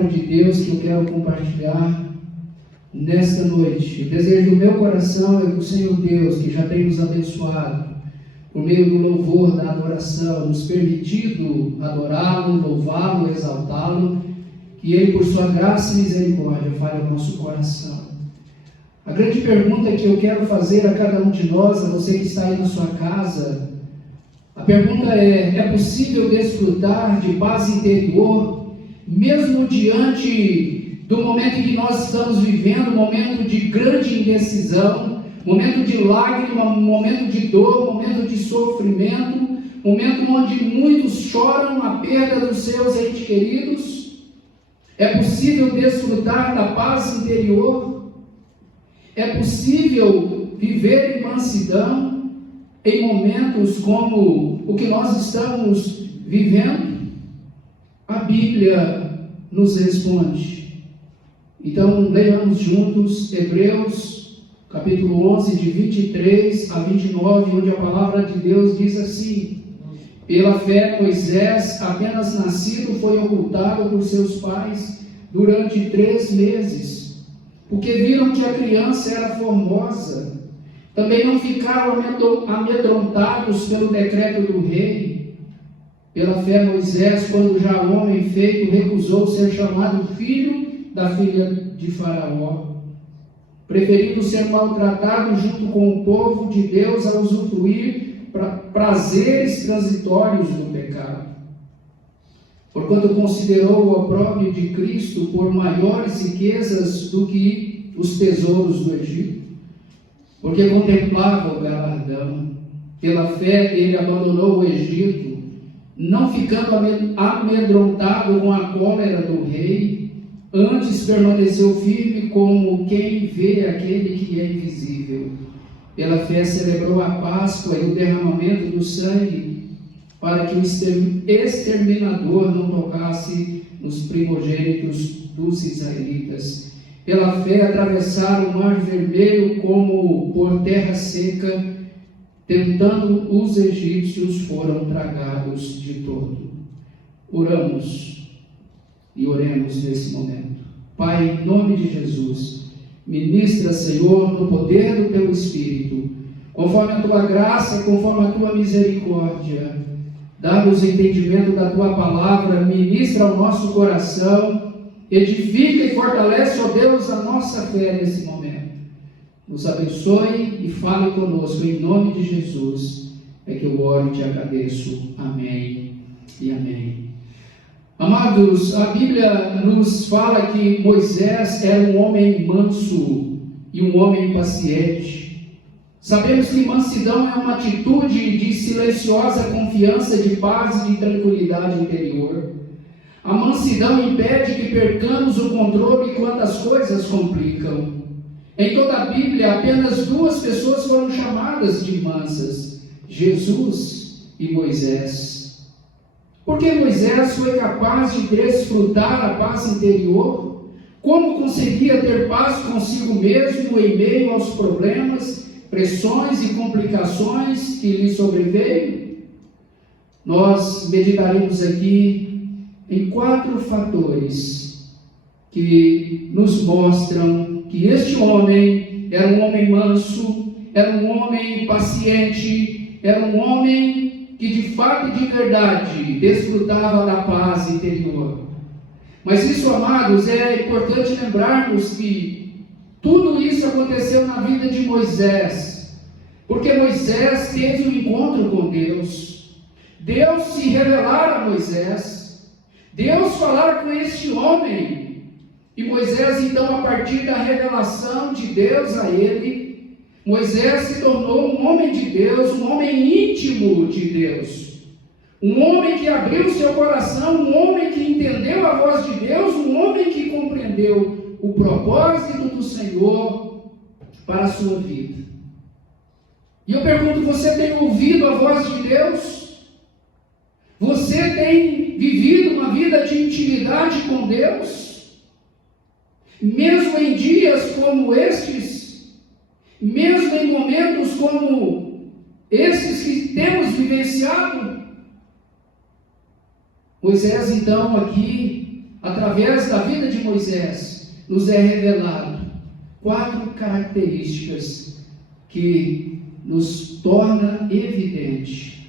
palavra de Deus que eu quero compartilhar nesta noite. O desejo do meu coração é que o Senhor Deus, que já tem nos abençoado, por meio do louvor, da adoração, nos permitido adorá-lo, louvá-lo, exaltá-lo, que Ele, por sua graça e misericórdia, fale ao nosso coração. A grande pergunta que eu quero fazer a cada um de nós, a você que está aí na sua casa, a pergunta é possível desfrutar de paz interior, mesmo diante do momento em que nós estamos vivendo, momento de grande indecisão, momento de lágrima, momento de dor, momento de sofrimento, momento onde muitos choram a perda dos seus entes queridos? É possível desfrutar da paz interior? É possível viver em mansidão em momentos como o que nós estamos vivendo? A Bíblia nos responde. Então, leiamos juntos Hebreus capítulo 11, de 23 a 29, onde a palavra de Deus diz assim: pela fé, Moisés, apenas nascido, foi ocultado por seus pais durante 3 meses, porque viram que a criança era formosa. Também não ficaram amedrontados pelo decreto do rei. Pela fé, Moisés, quando já homem feito, recusou ser chamado filho da filha de Faraó, preferindo ser maltratado junto com o povo de Deus a usufruir prazeres transitórios do pecado. Porquanto considerou o opróbrio de Cristo por maiores riquezas do que os tesouros do Egito, porque contemplava o galardão. Pela fé ele abandonou o Egito, não ficando amedrontado com a cólera do rei, antes permaneceu firme como quem vê aquele que é invisível. Pela fé celebrou a Páscoa e o derramamento do sangue, para que o exterminador não tocasse nos primogênitos dos israelitas. Pela fé atravessaram o mar vermelho como por terra seca, tentando os egípcios, foram tragados de todo. Oramos e oremos nesse momento. Pai, em nome de Jesus, ministra, Senhor, no poder do Teu Espírito, conforme a Tua graça, conforme a Tua misericórdia, dá-nos entendimento da Tua palavra, ministra ao nosso coração, edifica e fortalece, ó Deus, a nossa fé nesse momento. Nos abençoe e fale conosco, em nome de Jesus, é que eu oro e te agradeço. Amém e amém. Amados, a Bíblia nos fala que Moisés era um homem manso e um homem paciente. Sabemos que mansidão é uma atitude de silenciosa confiança, de paz e de tranquilidade interior. A mansidão impede que percamos o controle quando as coisas complicam. Em toda a Bíblia, apenas 2 pessoas foram chamadas de mansas: Jesus e Moisés. Porque Moisés foi capaz de desfrutar a paz interior? Como conseguia ter paz consigo mesmo em meio aos problemas, pressões e complicações que lhe sobreveio? Nós meditaremos aqui em 4 fatores que nos mostram que este homem era um homem manso, era um homem paciente, era um homem que de fato e de verdade desfrutava da paz interior. Mas isso, amados, é importante lembrarmos que tudo isso aconteceu na vida de Moisés, porque Moisés teve um encontro com Deus, Deus se revelar a Moisés, Deus falar com este homem, e Moisés então, a partir da revelação de Deus a ele, Moisés se tornou um homem de Deus, um homem íntimo de Deus, um homem que abriu seu coração, um homem que entendeu a voz de Deus, um homem que compreendeu o propósito do Senhor para a sua vida. E eu pergunto, você tem ouvido a voz de Deus? Você tem vivido uma vida de intimidade com Deus? Mesmo em dias como estes, mesmo em momentos como esses que temos vivenciado? Moisés, então, aqui, através da vida de Moisés, nos é revelado 4 características que nos torna evidente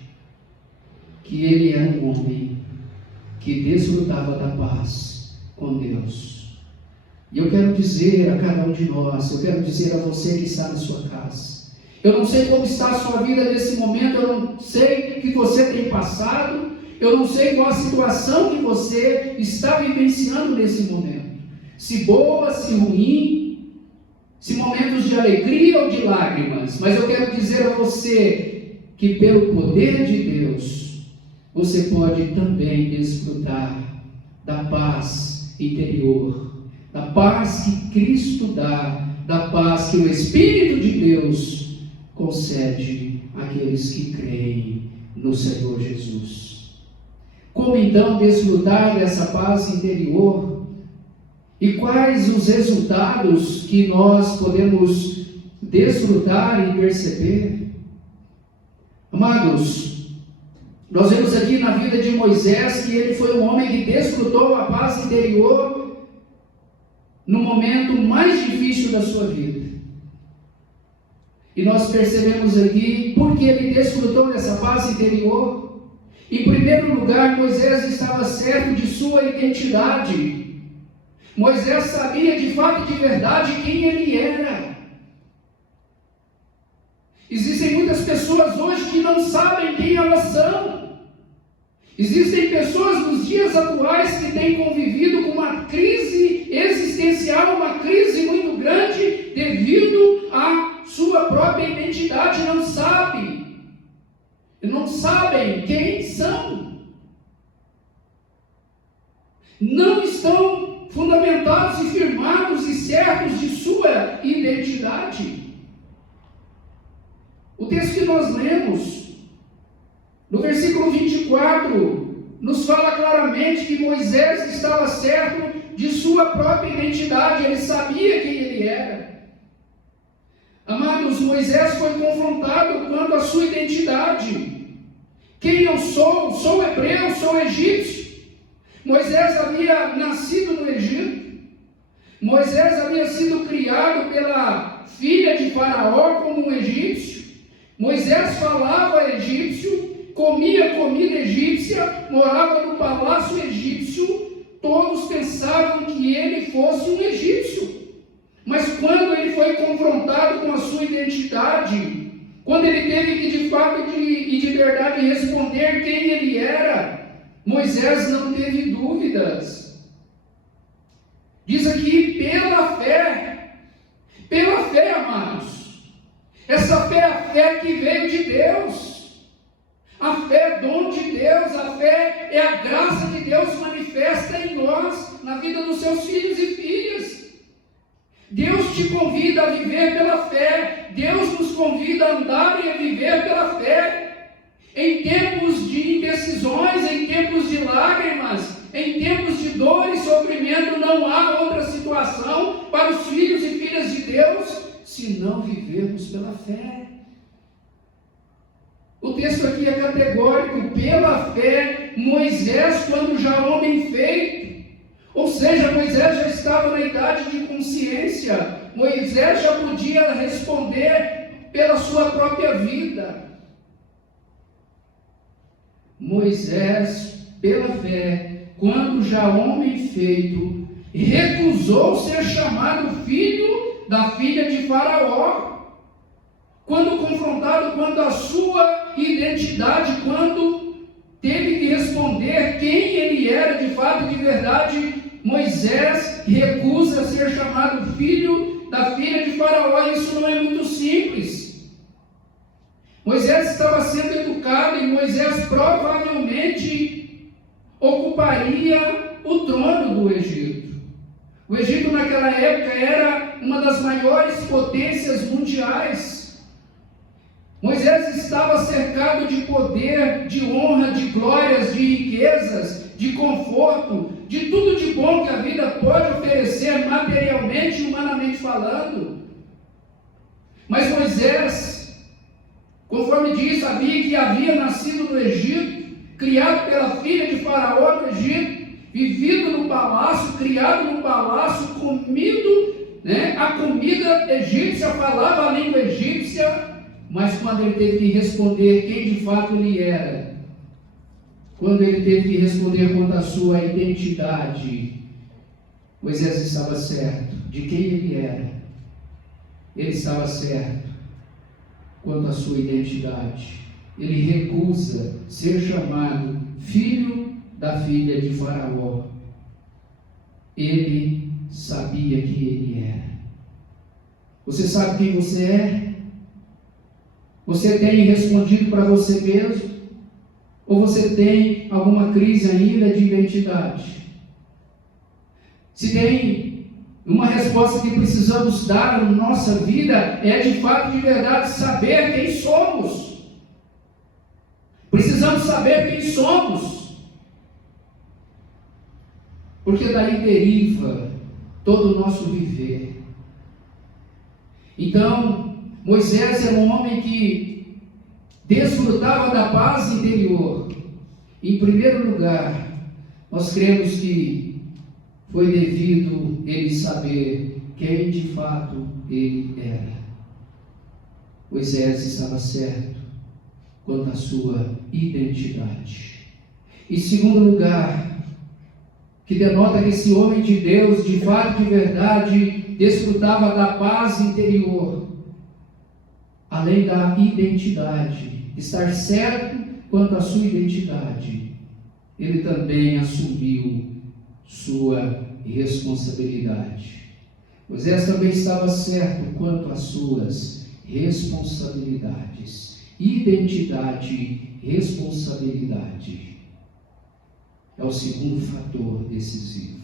que ele era um homem que desfrutava da paz com Deus. E eu quero dizer a cada um de nós, eu quero dizer a você que está na sua casa, eu não sei como está a sua vida nesse momento, eu não sei o que você tem passado, eu não sei qual a situação que você está vivenciando nesse momento, se boa, se ruim, se momentos de alegria ou de lágrimas, mas eu quero dizer a você que pelo poder de Deus, você pode também desfrutar da paz interior, da paz que Cristo dá, da paz que o Espírito de Deus concede àqueles que creem no Senhor Jesus. Como então desfrutar dessa paz interior? E quais os resultados que nós podemos desfrutar e perceber? Amados, nós vemos aqui na vida de Moisés que ele foi um homem que desfrutou a paz interior no momento mais difícil da sua vida. E nós percebemos aqui porque ele desfrutou dessa paz interior. Em primeiro lugar, Moisés estava certo de sua identidade. Moisés sabia de fato e de verdade quem ele era. Existem muitas pessoas hoje que não sabem quem elas são. Existem pessoas nos dias atuais que têm convivido com uma crise existencial, uma crise muito grande devido à sua própria identidade, não sabem quem são. Não estão fundamentados e firmados e certos de sua identidade. O texto que nós lemos, no versículo 24, nos fala claramente que Moisés estava certo de sua própria identidade, ele sabia quem ele era. Amados, Moisés foi confrontado quanto à sua identidade. Quem eu sou? Sou hebreu, sou egípcio. Moisés havia nascido no Egito. Moisés havia sido criado pela filha de Faraó como um egípcio. Moisés falava egípcio, comia comida egípcia, morava no palácio egípcio. Todos pensavam que ele fosse um egípcio. Mas quando ele foi confrontado com a sua identidade, quando ele teve que de fato e de verdade responder quem ele era, Moisés não teve dúvidas. Diz aqui, pela fé, amados. Essa fé é a fé que veio de Deus. A fé é dom de Deus, a fé é a graça de Deus manifesta em nós, na vida dos seus filhos e filhas. Deus te convida a viver pela fé, Deus nos convida a andar e a viver pela fé. Em tempos de indecisões, em tempos de lágrimas, em tempos de dor e sofrimento, não há outra situação para os filhos e filhas de Deus, se não vivermos pela fé. O texto aqui é categórico, pela fé, Moisés, quando já homem feito, ou seja, Moisés já estava na idade de consciência, Moisés já podia responder pela sua própria vida. Moisés, pela fé, quando já homem feito, recusou ser chamado filho da filha de Faraó. Quando confrontado quanto à sua identidade, quando teve que responder quem ele era de fato e de verdade, Moisés recusa ser chamado filho da filha de Faraó. Isso não é muito simples. Moisés estava sendo educado e Moisés provavelmente ocuparia o trono do Egito. O Egito naquela época era uma das maiores potências mundiais. Moisés estava cercado de poder, de honra, de glórias, de riquezas, de conforto, de tudo de bom que a vida pode oferecer materialmente e humanamente falando. Mas Moisés, conforme diz, sabia que havia nascido no Egito, criado pela filha de Faraó no Egito, vivido no palácio, criado no palácio, comido, a comida egípcia, falava a língua egípcia, mas quando ele teve que responder quem de fato ele era, quando ele teve que responder quanto à sua identidade, Moisés estava certo de quem ele era. Ele estava certo quanto à sua identidade. Ele recusa ser chamado filho da filha de Faraó. Ele sabia que ele era. Você sabe quem você é? Você tem respondido para você mesmo? Ou você tem alguma crise ainda de identidade? Se tem uma resposta que precisamos dar na nossa vida, é de fato, de verdade, saber quem somos. Precisamos saber quem somos. Porque daí deriva todo o nosso viver. Então, Moisés era um homem que desfrutava da paz interior. Em primeiro lugar, nós cremos que foi devido ele saber quem de fato ele era. Moisés estava certo quanto à sua identidade. Em segundo lugar, que denota que esse homem de Deus, de fato, de verdade, desfrutava da paz interior, além da identidade, estar certo quanto à sua identidade, ele também assumiu sua responsabilidade. Moisés também estava certo quanto às suas responsabilidades. Identidade, responsabilidade é o segundo fator decisivo.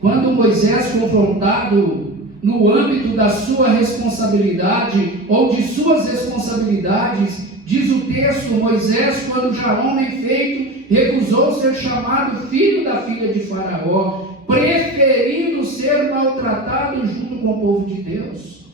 Quando Moisés, confrontado no âmbito da sua responsabilidade ou de suas responsabilidades, diz o texto, Moisés, quando já homem feito, recusou ser chamado filho da filha de Faraó, preferindo ser maltratado junto com o povo de Deus.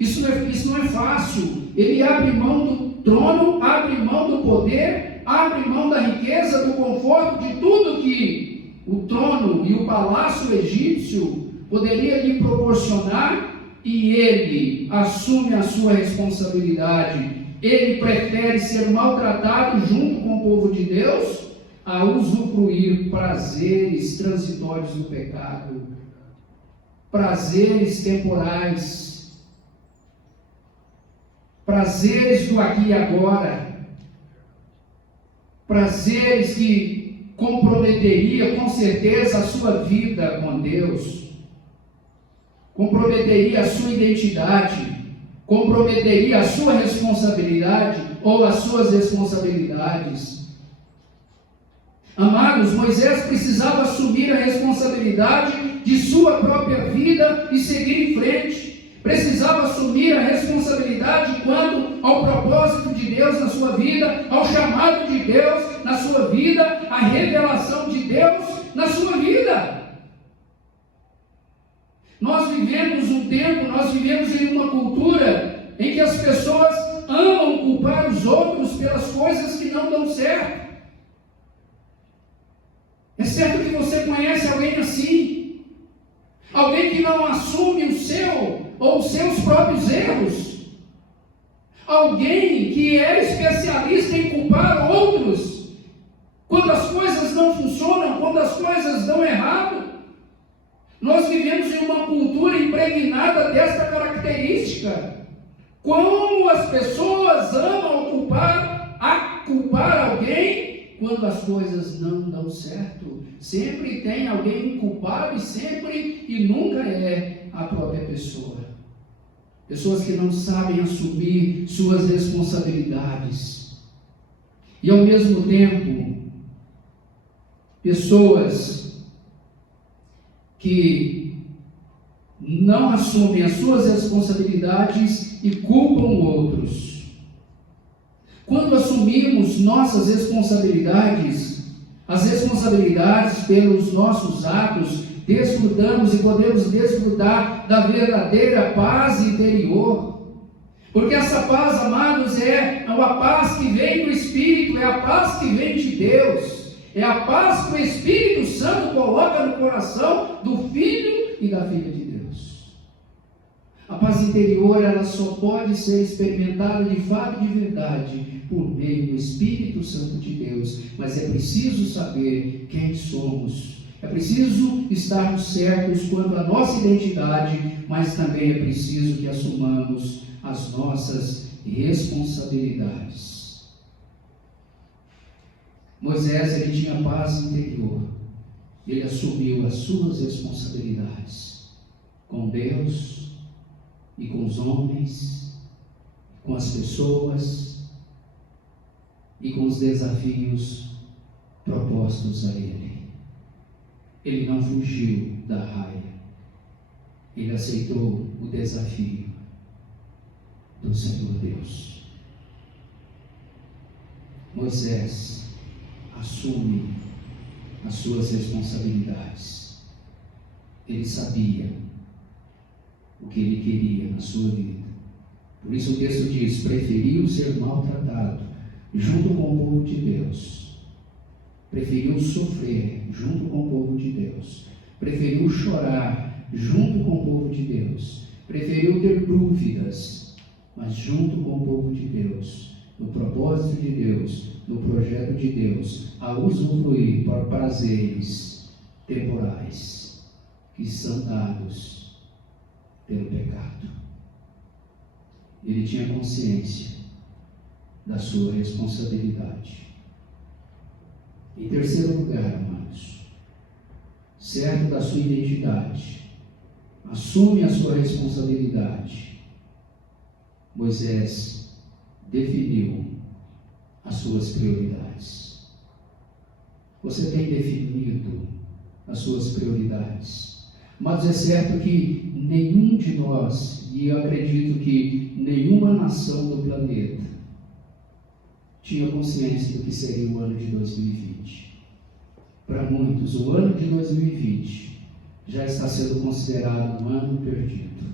Isso não é fácil. Ele abre mão do trono, abre mão do poder, abre mão da riqueza, do conforto, de tudo que o trono e o palácio egípcio poderia lhe proporcionar, e ele assume a sua responsabilidade. Ele prefere ser maltratado junto com o povo de Deus a usufruir prazeres transitórios do pecado, prazeres temporais, prazeres do aqui e agora, prazeres que comprometeria com certeza a sua vida com Deus, comprometeria a sua identidade, comprometeria a sua responsabilidade ou as suas responsabilidades. Amados, Moisés precisava assumir a responsabilidade de sua própria vida e seguir em frente. Precisava assumir a responsabilidade quanto ao propósito de Deus na sua vida, ao chamado de Deus na sua vida, à revelação de Deus na sua vida. Nós vivemos um tempo, nós vivemos em uma cultura em que as pessoas amam culpar os outros pelas coisas que não dão certo. É certo que você conhece alguém assim, alguém que não assume o seu ou os seus próprios erros, alguém que é especialista em culpar outros quando as coisas não funcionam, quando as coisas dão errado. Nós vivemos em uma cultura impregnada desta característica. Como as pessoas amam culpar alguém quando as coisas não dão certo. Sempre tem alguém culpado e nunca é a própria pessoa. Pessoas que não sabem assumir suas responsabilidades. E ao mesmo tempo, pessoas que não assumem as suas responsabilidades e culpam outros. Quando assumimos nossas responsabilidades, as responsabilidades pelos nossos atos, desfrutamos e podemos desfrutar da verdadeira paz interior. Porque essa paz, amados, é uma paz que vem do Espírito, é a paz que vem de Deus. É a paz que o Espírito Santo coloca no coração do filho e da filha de Deus. A paz interior, ela só pode ser experimentada de fato e de verdade por meio do Espírito Santo de Deus. Mas é preciso saber quem somos. É preciso estarmos certos quanto à nossa identidade, mas também é preciso que assumamos as nossas responsabilidades. Moisés, ele tinha paz interior. Ele assumiu as suas responsabilidades com Deus e com os homens, com as pessoas e com os desafios propostos a ele. Ele não fugiu da raia. Ele aceitou o desafio do Senhor Deus. Moisés assume as suas responsabilidades. Ele sabia o que ele queria na sua vida. Por isso o texto diz: preferiu ser maltratado junto com o povo de Deus. Preferiu sofrer junto com o povo de Deus. Preferiu chorar junto com o povo de Deus. Preferiu ter dúvidas, mas junto com o povo de Deus, no propósito de Deus, no projeto de Deus, a usufruir por prazeres temporais que são dados pelo pecado. Ele tinha consciência da sua responsabilidade. Em terceiro lugar, amados, certo da sua identidade, assume a sua responsabilidade. Moisés definiu as suas prioridades. Você tem definido as suas prioridades? Mas é certo que nenhum de nós, e eu acredito que nenhuma nação do planeta, tinha consciência do que seria o ano de 2020. Para muitos, o ano de 2020 já está sendo considerado um ano perdido.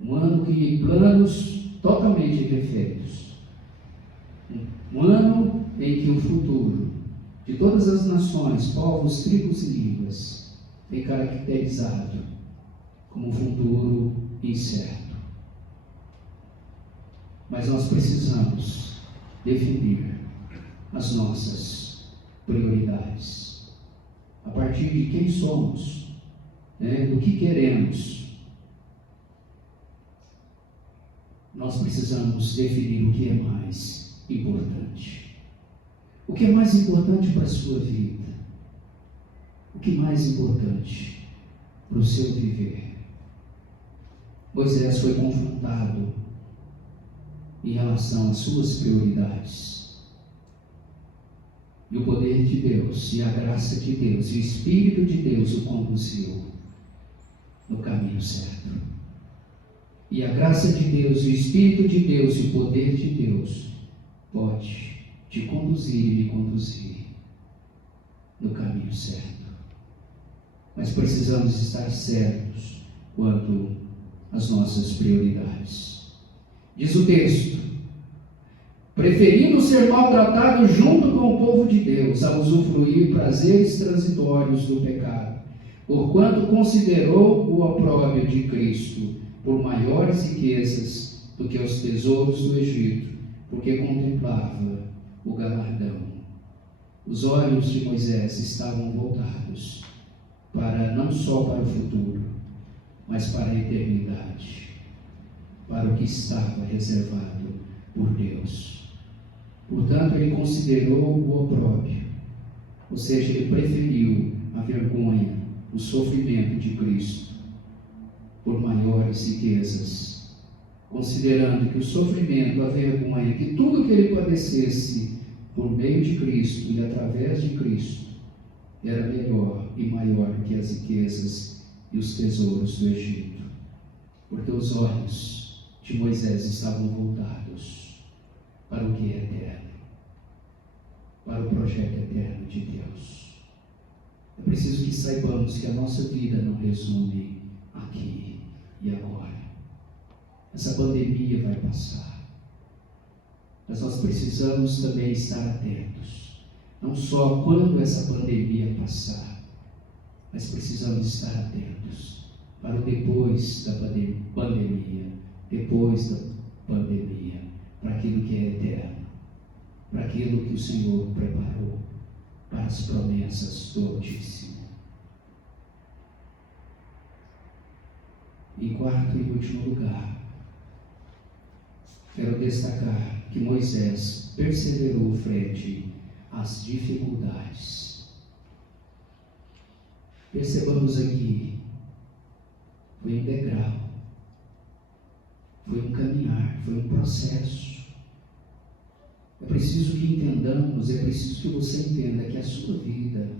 Um ano que planos totalmente refeitos. Um ano em que o futuro de todas as nações, povos, tribos e línguas vem caracterizado como um futuro incerto. Mas nós precisamos definir as nossas prioridades. A partir de quem somos, do que queremos, nós precisamos definir o que é mais importante. O que é mais importante para a sua vida? O que é mais importante para o seu viver? Moisés foi confrontado em relação às suas prioridades. E o poder de Deus, e a graça de Deus, e o Espírito de Deus o conduziu no caminho certo. E a graça de Deus, e o Espírito de Deus, e o poder de Deus pode te conduzir e me conduzir no caminho certo. Mas precisamos estar certos quanto às nossas prioridades. Diz o texto: preferindo ser maltratado junto com o povo de Deus, a usufruir prazeres transitórios do pecado, porquanto considerou o opróbrio de Cristo por maiores riquezas do que os tesouros do Egito, porque contemplava o galardão. Os olhos de Moisés estavam voltados não só para o futuro, mas para a eternidade, para o que estava reservado por Deus. Portanto, ele considerou o opróbrio, ou seja, ele preferiu a vergonha, o sofrimento de Cristo, por maiores riquezas, considerando que o sofrimento, a vergonha, que tudo que ele padecesse por meio de Cristo e através de Cristo, era melhor e maior que as riquezas e os tesouros do Egito, porque os olhos de Moisés estavam voltados para o que é eterno, para o projeto eterno de Deus. É preciso que saibamos que a nossa vida não resume aqui e agora. Essa pandemia vai passar, mas nós precisamos também estar atentos não só quando essa pandemia passar, mas precisamos estar atentos para o depois da pandemia, depois da pandemia, para aquilo que é eterno, para aquilo que o Senhor preparou, para as promessas do Altíssimo. Em quarto e último lugar, quero destacar que Moisés perseverou frente às dificuldades. Percebamos aqui, foi um degrau, foi um caminhar, foi um processo. É preciso que entendamos, é preciso que você entenda que a sua vida,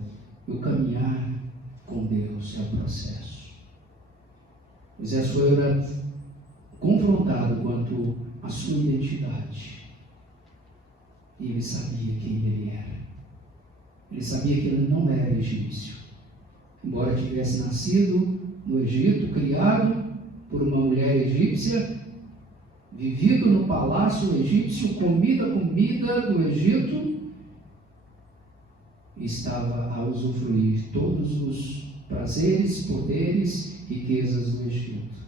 o caminhar com Deus é um processo. Moisés foi confrontado quanto à sua identidade. E ele sabia quem ele era. Ele sabia que ele não era egípcio. Embora tivesse nascido no Egito, criado por uma mulher egípcia, vivido no palácio egípcio, comida do Egito, estava a usufruir todos os prazeres, poderes, riquezas do Egito.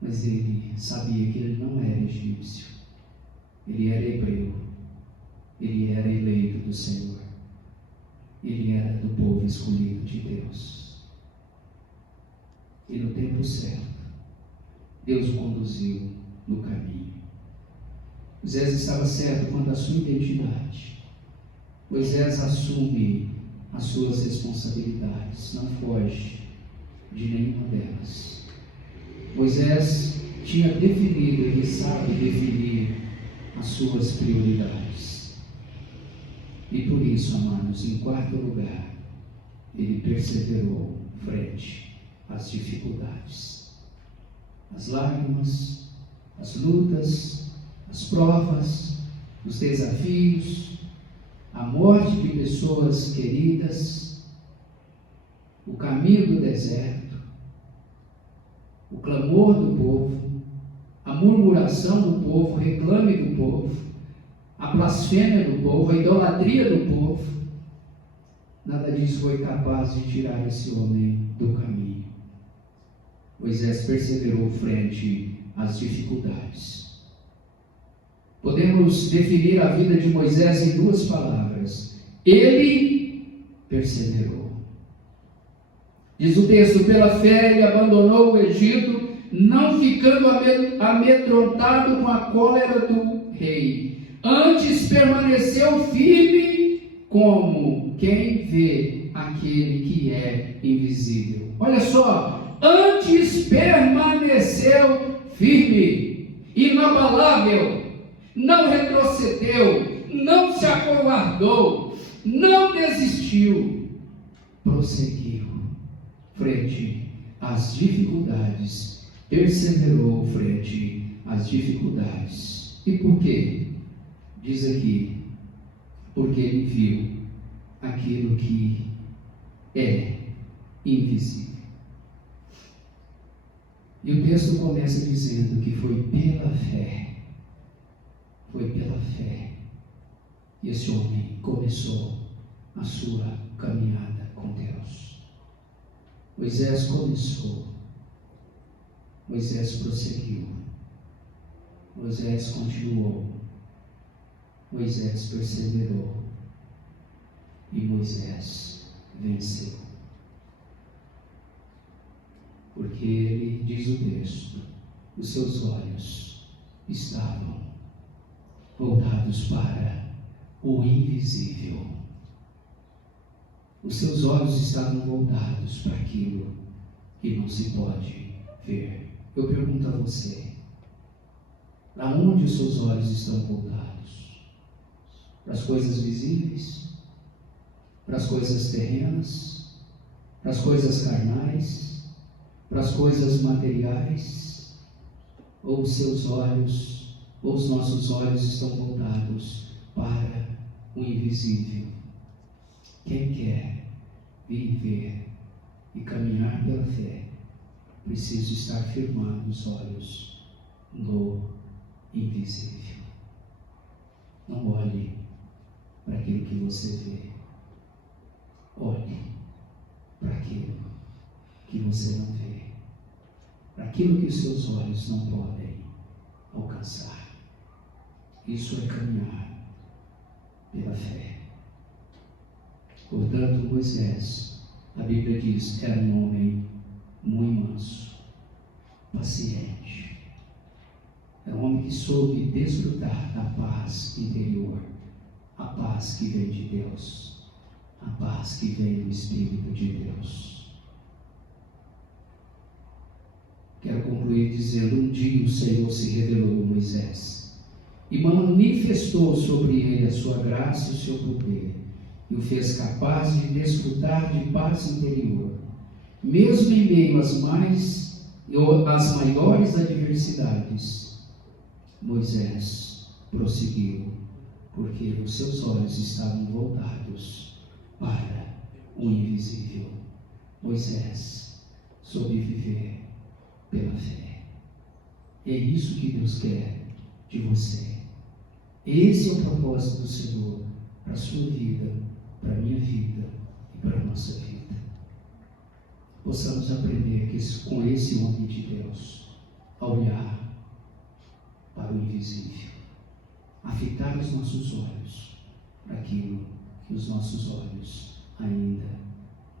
Mas ele sabia que ele não era egípcio. Ele era hebreu. Ele era eleito do Senhor. Ele era do povo escolhido de Deus. E no tempo certo, Deus o conduziu no caminho. Moisés estava certo quanto à sua identidade. Moisés assume as suas responsabilidades, não foge de nenhuma delas. Moisés tinha definido, ele sabe definir as suas prioridades. E por isso, amados, em quarto lugar, ele perseverou frente às dificuldades, as lágrimas, as lutas, as provas, os desafios, a morte de pessoas queridas, o caminho do deserto, o clamor do povo, a murmuração do povo, o reclame do povo, a blasfêmia do povo, a idolatria do povo. Nada disso foi capaz de tirar esse homem do caminho. Moisés perseverou frente às dificuldades. Podemos definir a vida de Moisés em duas palavras: ele perseverou. Diz o texto: pela fé ele abandonou o Egito, não ficando amedrontado com a cólera do rei. Antes permaneceu firme como quem vê aquele que é invisível. Olha só, antes permaneceu firme, inabalável, não retrocedeu, não se acovardou, não desistiu, prosseguiu frente às dificuldades, perseverou frente às dificuldades. E por quê? Diz aqui, porque ele viu aquilo que é invisível. E o texto começa dizendo que foi pela fé. Foi pela fé. E esse homem começou a sua caminhada com Deus. Moisés começou. Moisés prosseguiu. Moisés continuou. Moisés perseverou. E Moisés venceu. Porque ele, diz o texto, os seus olhos estavam voltados para o invisível. Os seus olhos estavam voltados para aquilo que não se pode ver. Eu pergunto a você, para onde os seus olhos estão voltados? Para as coisas visíveis? Para as coisas terrenas? Para as coisas carnais? Para as coisas materiais? Ou os seus olhos, ou os nossos olhos estão voltados para o invisível? Quem quer viver e caminhar pela fé, precisa estar firmando os olhos no invisível. Não olhe para aquilo que você vê. Olhe para aquilo que você não vê, para aquilo que os seus olhos não podem alcançar. Isso é caminhar pela fé. Portanto, Moisés, a Bíblia diz, era um homem muito manso, paciente. Era um homem que soube desfrutar da paz interior, a paz que vem de Deus, a paz que vem do Espírito de Deus. Quero concluir dizendo, um dia o Senhor se revelou a Moisés e manifestou sobre ele a sua graça e o seu poder, e o fez capaz de desfrutar de paz interior, mesmo em meio às maiores adversidades. Moisés prosseguiu, porque os seus olhos estavam voltados para o invisível. Moisés soube viver pela fé. É isso que Deus quer de você. Esse é o propósito do Senhor para a sua vida, para a minha vida e para a nossa vida. Possamos aprender com esse homem de Deus a olhar para o invisível, a fitar os nossos olhos para aquilo que os nossos olhos ainda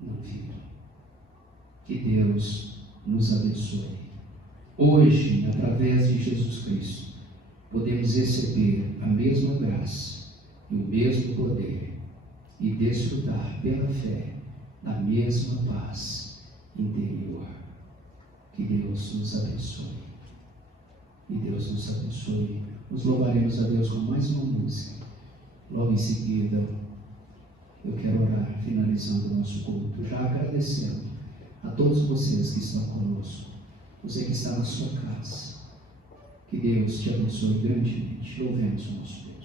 não viram. Que Deus nos abençoe. Hoje, através de Jesus Cristo, podemos receber a mesma graça e o mesmo poder e desfrutar pela fé da mesma paz interior. Que Deus nos abençoe. E Deus nos abençoe. Nos louvaremos a Deus com mais uma música. Logo em seguida, eu quero orar, finalizando o nosso culto, já agradecendo a todos vocês que estão conosco, você que está na sua casa. Que Deus te abençoe grandemente. Louvemos o nosso Deus.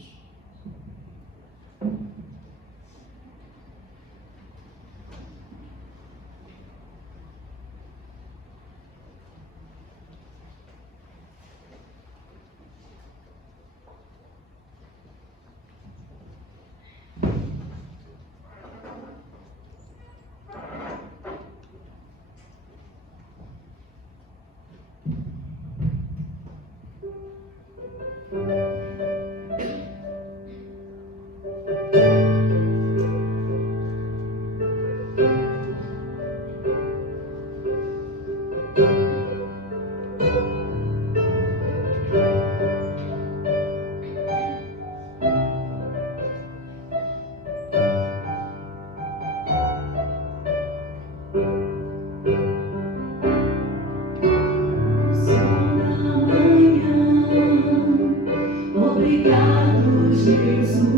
Obrigado, Jesus,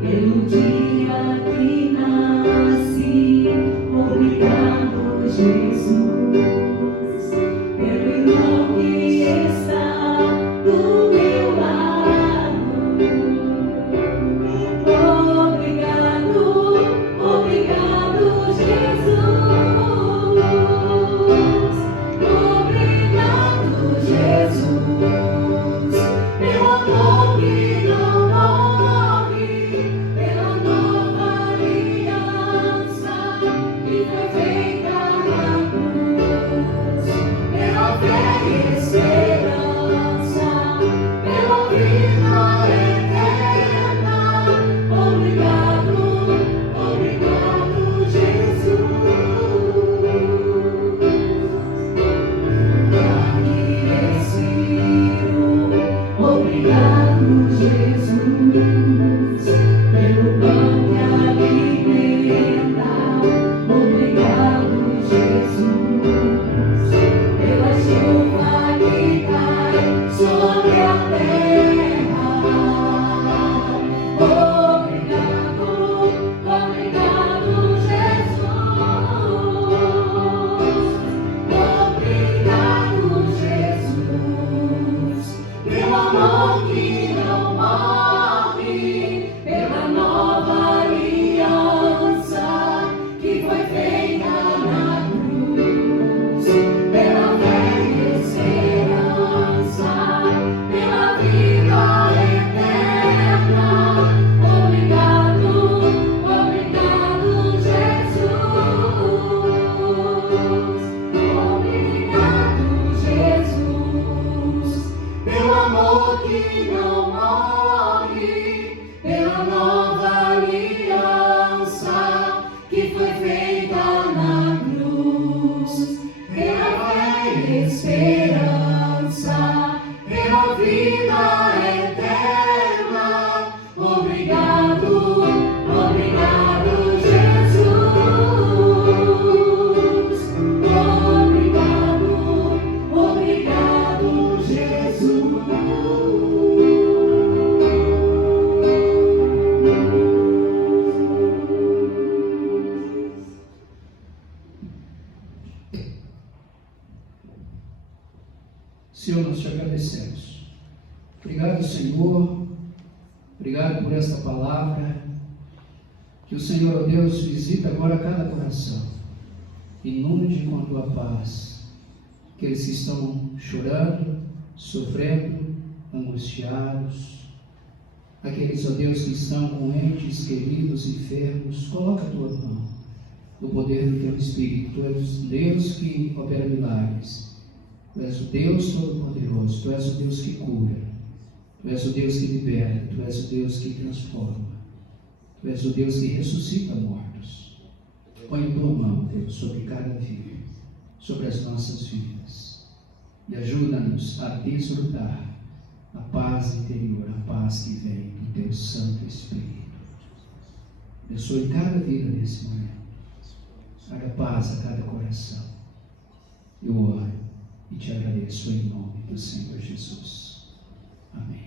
pelo dia que nasci. Obrigado, Jesus, pelo irmão que está do meu lado. Obrigado, obrigado, Jesus. Obrigado, Jesus. Pelo amor que não morre, pela nova aliança que foi feita na cruz. Senhor, nós te agradecemos. Obrigado, Senhor. Obrigado por esta palavra. Que o Senhor, ó Deus, visita agora cada coração. Inunde com a tua paz. Aqueles que estão chorando, sofrendo, angustiados. Aqueles, ó Deus, que estão com entes queridos, enfermos. Coloca a tua mão no poder do teu Espírito. Tu és o Deus que opera milagres. Tu és o Deus Todo-Poderoso. Tu és o Deus que cura. Tu és o Deus que liberta. Tu és o Deus que transforma. Tu és o Deus que ressuscita mortos. Põe a tua mão, Deus, sobre cada vida, sobre as nossas vidas. E ajuda-nos a desfrutar a paz interior, a paz que vem do teu Santo Espírito. Abençoe cada vida nesse momento. Traga paz a cada coração. Eu oro e te agradeço em nome do Senhor Jesus. Amém.